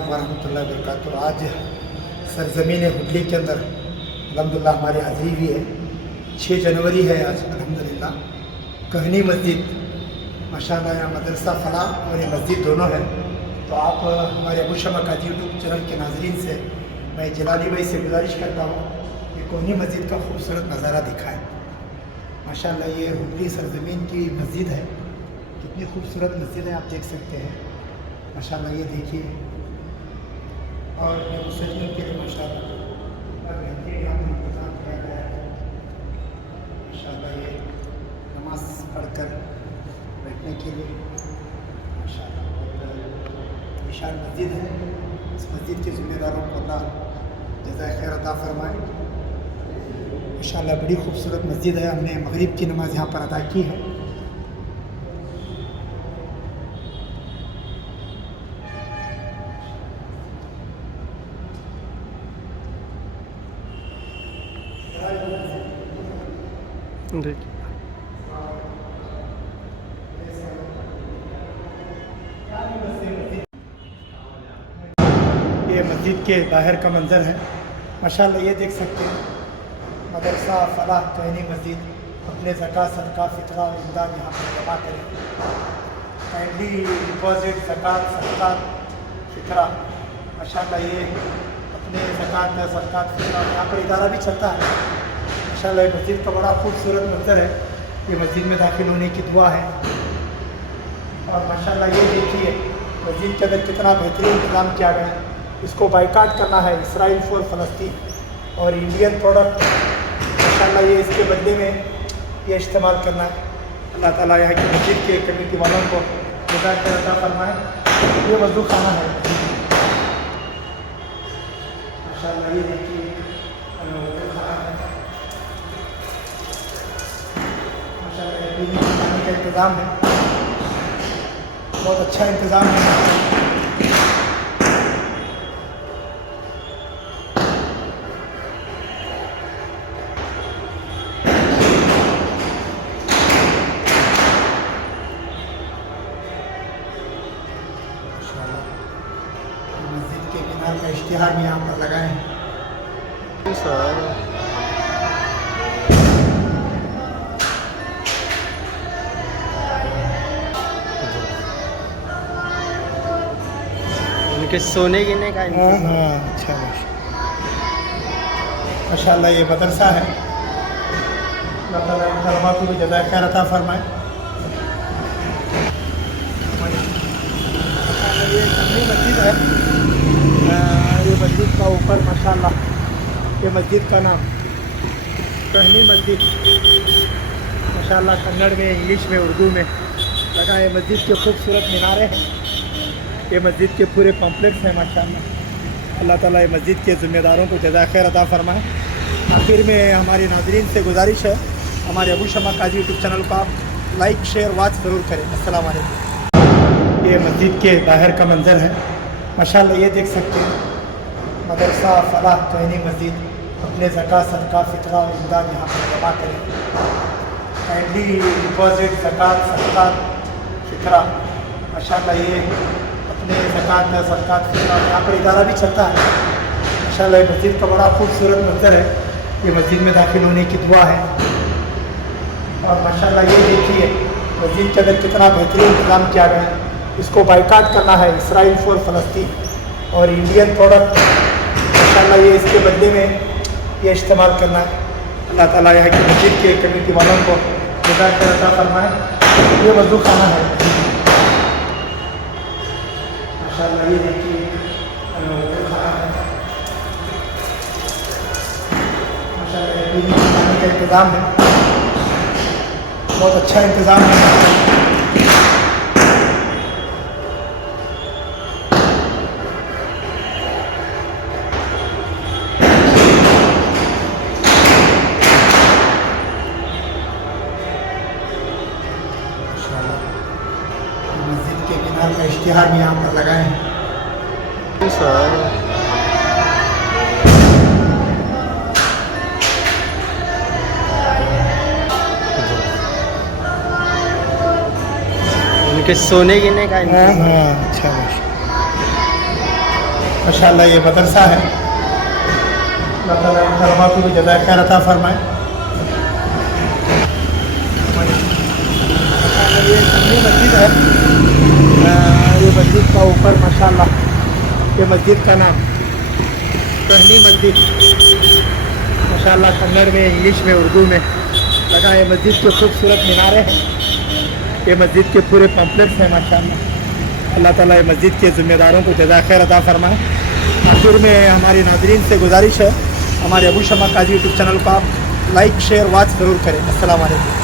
रहमतुल्लाहि व बरकातुहू। आज सरज़मीन हुडली के अंदर अल्हम्दुलिल्लाह हमारी हाज़िरी भी है। 6 जनवरी है आज अल्हम्दुलिल्लाह। कहनी मस्जिद माशाअल्लाह, यहाँ मदरसा फलाह और ये मस्जिद दोनों है। तो आप हमारे अबू शमा काजी यूट्यूब चैनल के नाज़रीन से मैं जलाली भाई से गुजारिश करता हूँ कि कहनी मस्जिद का खूबसूरत नज़ारा दिखाएँ। माशाअल्लाह ये हुडली सरज़मीन की मस्जिद है, कितनी खूबसूरत मस्जिद है आप देख सकते हैं माशाअल्लाह। ये देखिए, और मुसल्लियों के लिए माशाअल्लाह यहाँ पर इंतज़ाम किया गया है माशाअल्लाह। ये नमाज पढ़कर बैठने के लिए माशाअल्लाह बहुत विशाल मस्जिद है। इस मस्जिद के ज़िम्मेदारों को अल्लाह जज़ाए खैर अता फरमाए। माशाअल्लाह बड़ी खूबसूरत मस्जिद है। हमने मगरिब की नमाज़ यहाँ पर अदा की है। ये मस्जिद के बाहर का मंज़र है माशाअल्लाह। ये देख सकते हैं मदरसा फलाह कहनी मस्जिद। अपने ज़कात सदका फ़ितरा और इमदाद यहाँ पर जमा करें। काइंडली डिपॉजिट ज़कात सदका फ़ितरा माशाअल्लाह। ये अपने ज़कात सदका फ़ितरा यहाँ पर इदारा भी चलता है माशाअल्लाह। ये मस्जिद का बड़ा खूबसूरत मंज़र है। ये मस्जिद में दाखिल होने की दुआ है। और माशाअल्लाह ये देखिए मस्जिद के अंदर कितना बेहतरीन इंतज़ाम किया गया है। इसको बाइकाट करना है इसराइल फॉर फ़लस्तीन और इंडियन प्रोडक्ट माशाअल्लाह ये इसके बदले में ये इस्तेमाल करना है। अल्लाह ताला यहाँ की मस्जिद के कमेटी वालों को हिदायत अता फरमाए। ये वज़ू खाना है माशाअल्लाह। ये देखिए वज़ू खाना है माशाअल्लाह। पानी का इंतज़ाम है, बहुत अच्छा इंतज़ाम है। मस्जिद के मीनार का इश्तिहार भी यहाँ पर लगाए हैं। उनके सोने गिने का अच्छा माशाअल्लाह। ये मदरसा है, अल्लाह ताला इन तलबा को भी जज़ाए खैर अता फरमाए। ये कहनी मस्जिद है। ये मस्जिद का ऊपर माशाअल्लाह ये मस्जिद का नाम कहनी मस्जिद माशाअल्लाह कन्नड़ में, इंग्लिश में, उर्दू में लगा है। मस्जिद के खूबसूरत मीनारे हैं। ये मस्जिद के पूरे कॉम्प्लेक्स हैं माशाअल्लाह। अल्लाह ताला ये मस्जिद के ज़िम्मेदारों को जज़ाए खैर अता फरमाए। आखिर में हमारे नाज़रीन से गुजारिश है, हमारे अबू शमा काजी यूट्यूब चैनल को आप लाइक शेयर वॉच ज़रूर करें। अस्सलाम वालेकुम। ये मस्जिद के बाहर का मंज़र है माशाअल्लाह। ये देख सकते हैं मदरसा फलाह कहनी मस्जिद। अपने ज़कात सदका फ़ितरा और इमदाद यहाँ पर जमा करें। काइंडली डिपॉजिट ज़कात सदका फ़ितरा माशाअल्लाह। ये अपने ज़कात सदका फ़ितरा यहाँ पर इदारा भी चलता है माशाअल्लाह। ये मस्जिद का बड़ा खूबसूरत मंज़र है। ये मस्जिद में दाखिल होने की दुआ है। और माशाअल्लाह ये देखिए मस्जिद के अंदर कितना बेहतरीन इंतज़ाम किया गया है। इसको बाइकाट करना है इसराइल फॉर फ़लस्तीन और इंडियन प्रोडक्ट माशाअल्लाह। ये इसके बदले में ये इस्तेमाल करना है। अल्लाह ताला यहाँ की मस्जिद के कमेटी वालों को हिदायत अता फरमाए। ये वज़ू खाना है माशाअल्लाह। ये देखिए वज़ू खाना है माशाअल्लाह। पानी का इंतज़ाम है, बहुत अच्छा इंतज़ाम है। मस्जिद के मीनार का इश्तिहार भी यहाँ पर लगाए हैं। उनके सोने गिने का अच्छा। माशाल्लाह ये मदरसा है। अल्लाह ताला इन तलबा को भी जज़ाए खैर अता फरमाए। ये सुन्नी मस्जिद है। ये मस्जिद का ऊपर माशाल्लाह ये मस्जिद का नाम कहनी मस्जिद माशाल्लाह कन्नड़ में, इंग्लिश में, उर्दू में लगा। ये मस्जिद के खूबसूरत मीनारे हैं। ये मस्जिद के पूरे कॉम्प्लेक्स हैं माशाल्लाह। अल्लाह ताला ये मस्जिद के ज़िम्मेदारों को जज़ाए खैर अता फरमाए। आखिर में हमारी नाज़रीन से गुजारिश है, हमारे अबू शमा काजी यूट्यूब चैनल को आप लाइक शेयर वॉच ज़रूर करें। अस्सलाम वालेकुम।